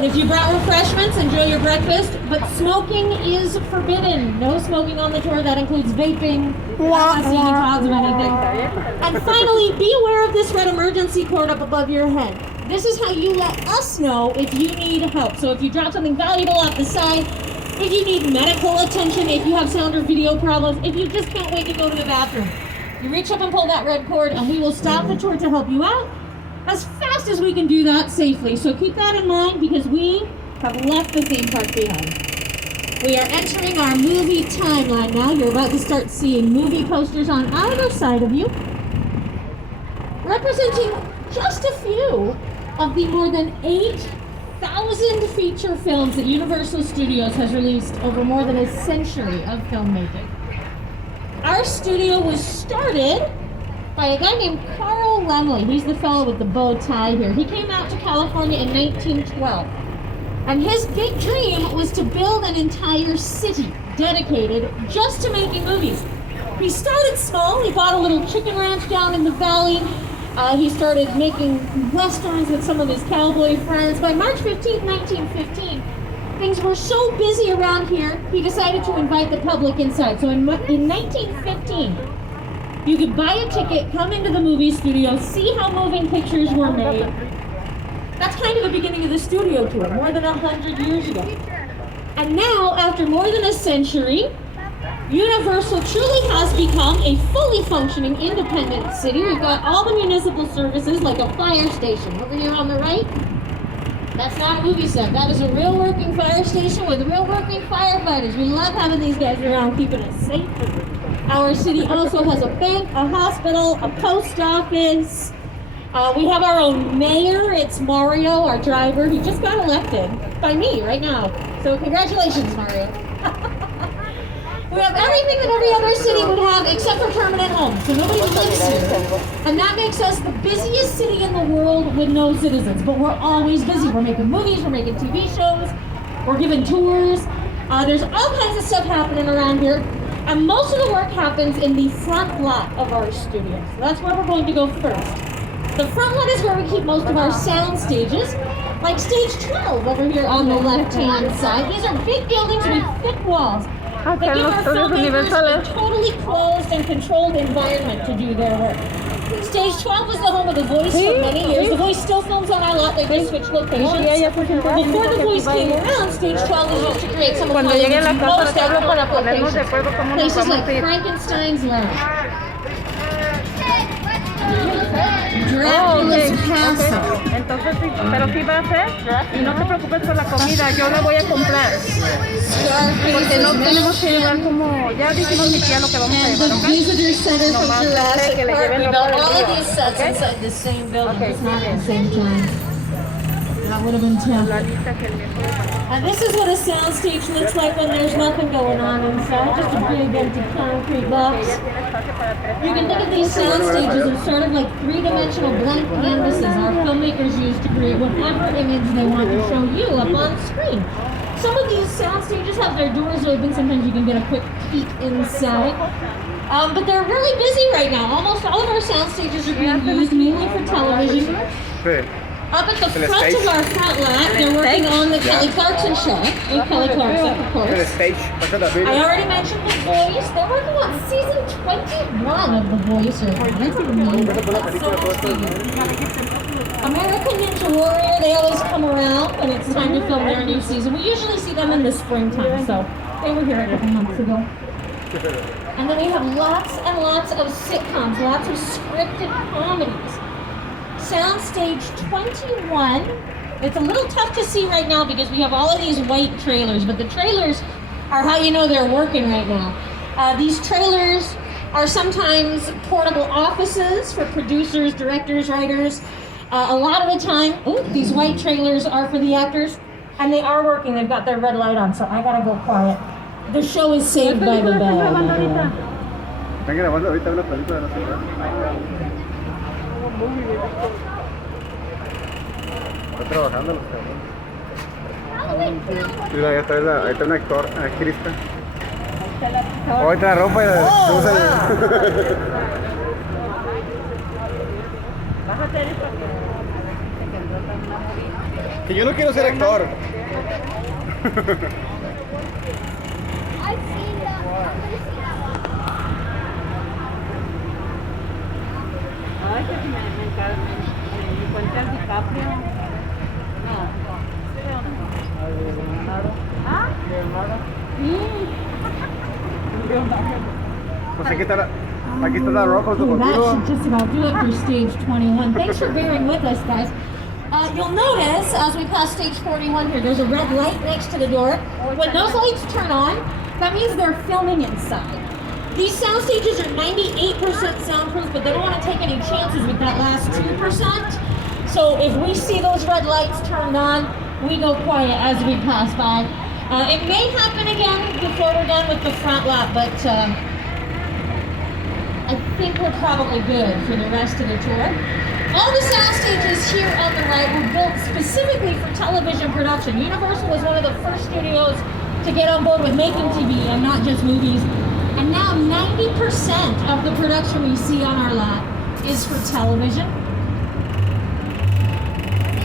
out. If you brought refreshments, enjoy your breakfast. But smoking is forbidden. No smoking on the tour. That includes vaping. Not seeing clouds of anything. And finally, be aware of this red emergency cord up above your head. This is how you let us know if you need help. So if you drop something valuable off the side, if you need medical attention, if you have sound or video problems, if you just can't wait to go to the bathroom, you reach up and pull that red cord and we will stop the tour to help you out as fast as we can do that safely. So keep that in mind because we have left the theme park behind. We are entering our movie timeline now. You're about to start seeing movie posters on either side of you, representing just a few of the more than 8,000 feature films that Universal Studios has released over more than a century of filmmaking. Our studio was started by a guy named Carl Laemmle. He's the fellow with the bow tie here. He came out to California in 1912. And his big dream was to build an entire city dedicated just to making movies. He started small. He bought a little chicken ranch down in the valley. He started making westerns with some of his cowboy friends. By March 15, 1915, things were so busy around here, he decided to invite the public inside. So in 1915, you could buy a ticket, come into the movie studio, see how moving pictures were made. That's kind of the beginning of the studio tour, more than 100 years ago. And now, after more than a century, Universal truly has become a fully functioning independent city. We've got all the municipal services like a fire station over here on the right. That's not a movie set. That is a real working fire station with real working firefighters. We love having these guys around keeping us safe. Our city also has a bank, a hospital, a post office. We have our own mayor. It's Mario, our driver. He just got elected by me right now. So congratulations, Mario. We have everything that every other city would have except for permanent homes. So nobody lives here. And that makes us the busiest city in the world with no citizens. But we're always busy. We're making movies, we're making TV shows, we're giving tours. There's all kinds of stuff happening around here. And most of the work happens in the front lot of our studio. So that's where we're going to go first. The front lot is where we keep most of our sound stages, like stage 12 over here on the left-hand side. These are big buildings with thick walls. They give our filmmakers a totally closed and controlled environment to do their work. Stage 12 was the home of The Voice for many years. The Voice still films on our lot. They just switched locations. Before The Voice came around, Stage 12 was used to create some of Hollywood's most iconic locations. Places like Frankenstein's Lounge, Dracula's Castle. Entonces sí, pero sí va a ser y no te preocupes por la comida, yo la voy a comprar. Porque no tenemos que llevar como, ya dijimos mi tía lo que vamos a llevar, ¿ok? Visitor Center from Jurassic que le Park. lleven We lo built del all día, of these sets ¿ok? inside the same building, Okay, just not sí, at the same time. That would have been tough. La lista que el miércoles pasado. And this is what a soundstage looks like when there's nothing going on inside, just a big empty concrete box. Ella tiene espacio para tres. You can think of these sound stages as sort of like three-dimensional blank canvases our filmmakers use to create whatever image they want to show you up on screen. Some of these sound stages have their doors open. Sometimes you can get a quick peek inside. But they're really busy right now. Almost all of our sound stages are being used mainly for television. Up at the front of our front lot, they're working on the Kelly Clarkson show with Kelly Clarkson, of course. I already mentioned The Voice. They're working on season 21 of The Voice right now. That's amazing. That's so exciting. American Ninja Warrior, they always come around when it's time to film their new season. We usually see them in the springtime, so they were here a couple months ago. And then we have lots and lots of sitcoms, lots of scripted comedies. Soundstage 21. It's a little tough to see right now because we have all of these white trailers, but the trailers are how you know they're working right now. These trailers are sometimes portable offices for producers, directors, writers. A lot of the time, these white trailers are for the actors, and they are working. They've got their red light on, so I gotta go quiet. The show is saved by the bell. Está trabajando los cabrones. Mira, ahí está un actor, actrista. Ahí está la ropa y la usa. Bájate esto. Que yo no quiero ser actor. Ay, que me encuentre al DiCaprio. No. ¿Ah? Pues aquí está la roja Okay, that autocontigo. should just about do it for stage 21. Thanks for bearing with us, guys. You'll notice as we pass stage 41 here, there's a red light next to the door. When those lights turn on, that means they're filming inside. These sound stages are 98% soundproof, but they don't want to take any chances with that last 2%. So if we see those red lights turned on, we go quiet as we pass by. It may happen again before we're done with the front lot, but I think we're probably good for the rest of the tour. All the sound stages here on the right were built specifically for television production. Universal was one of the first studios to get on board with making TV and not just movies. And now 90% of the production we see on our lot is for television.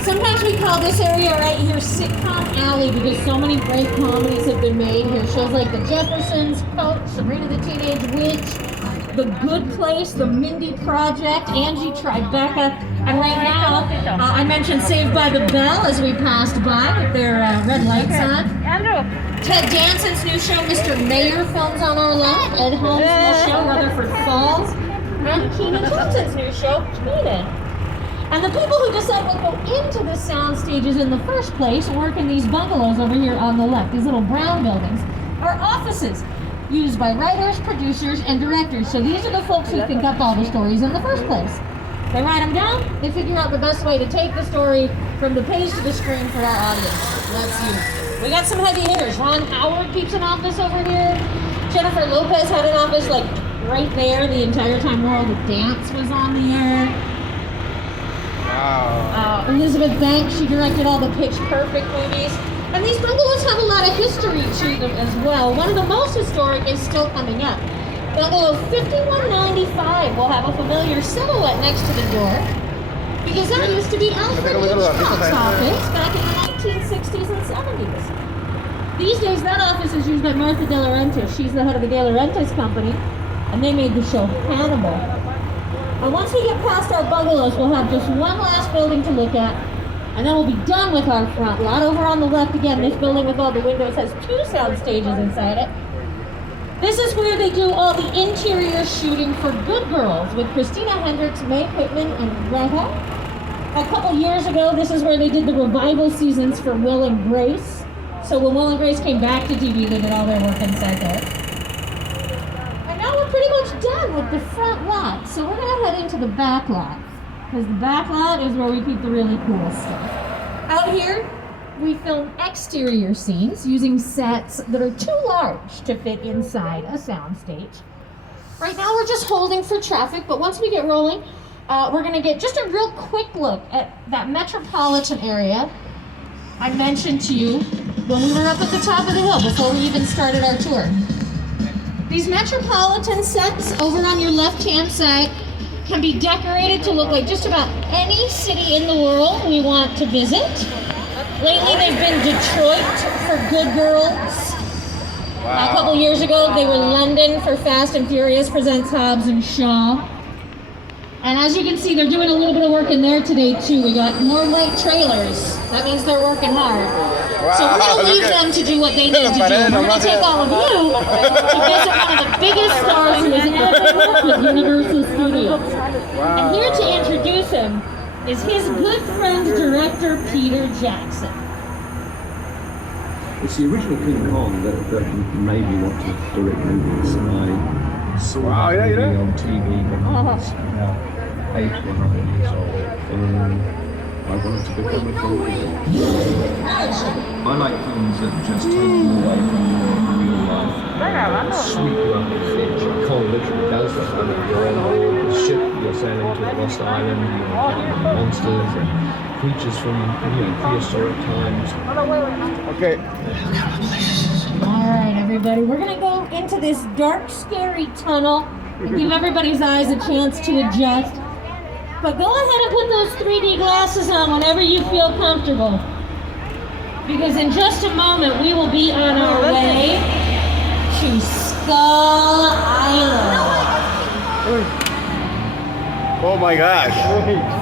Sometimes we call this area right here Sitcom Alley because so many great comedies have been made here. Shows like The Jeffersons, Coach, Sabrina the Teenage Witch, The Good Place, The Mindy Project, Angie Tribeca, and right now I mentioned Saved by the Bell as we passed by with their red lights on. Andrew. Ted Danson's new show, Mr. Mayor, films on our lot. Ed Holmes' new show, Rutherford Falls, and Keenan Thompson's new show, Keenan. And the people who decide what go into the sound stages in the first place work in these bungalows over here on the left. These little brown buildings are offices used by writers, producers, and directors. So these are the folks who think up all the stories in the first place. They write them down, they figure out the best way to take the story from the page to the screen for our audience. That's you. We got some heavy hitters. Ron Howard keeps an office over here. Jennifer Lopez had an office like right there the entire time World of Dance was on the air. Wow. Elizabeth Banks, she directed all the Pitch Perfect movies. And these bungalows have a lot of history to them as well. One of the most historic is still coming up. Bungalow 5195 will have a familiar silhouette next to the door because that used to be Alfred Hitchcock's office back in the 1960s and 70s. These days, that office is used by Martha De Laurentiis. She's the head of the De Laurentiis company, and they made the show Hannibal. And once we get past our bungalows, we'll have just one last building to look at, and then we'll be done with our front lot. Over on the left again, this building with all the windows has 2 sound stages inside it. This is where they do all the interior shooting for Good Girls with Christina Hendricks, Mae Pittman, and Greta. A couple years ago, this is where they did the revival seasons for Will and Grace. So when Will and Grace came back to TV, they did all their work inside there. And now we're pretty much done with the front lot. So we're gonna head into the back lot, because the back lot is where we keep the really cool stuff. Out here, we film exterior scenes using sets that are too large to fit inside a soundstage. Right now we're just holding for traffic, but once we get rolling, we're gonna get just a real quick look at that metropolitan area I mentioned to you when we were up at the top of the hill before we even started our tour. These metropolitan sets over on your left-hand side can be decorated to look like just about any city in the world we want to visit. Lately, they've been Detroit for Good Girls. Wow. A couple years ago, they were London for Fast and Furious Presents Hobbs and Shaw. And as you can see, they're doing a little bit of work in there today, too. We got more white trailers. That means they're working hard. So we're going to leave them to do what they need to do. We're going to take all of you to visit one of the biggest stars who has ever worked with Universal Studios. And here to introduce him is his good friend, director Peter Jackson. It's the original King Kong that made me want to direct movies. I saw Wow, that yeah. movie on TV when I was about 8 or 9 years old. I wanted to become a filmmaker. I like films that just take you away from your real life, sweep you up in fish. Kong literally does that. I mean, you're on board the ship, you're sailing to a lost island, you're encountering monsters and creatures from prehistoric times. Okay. All right, everybody, we're going to go into this dark, scary tunnel and give everybody's eyes a chance to adjust. But go ahead and put those 3D glasses on whenever you feel comfortable. Because in just a moment, we will be on our way to Skull Island. Oh my gosh.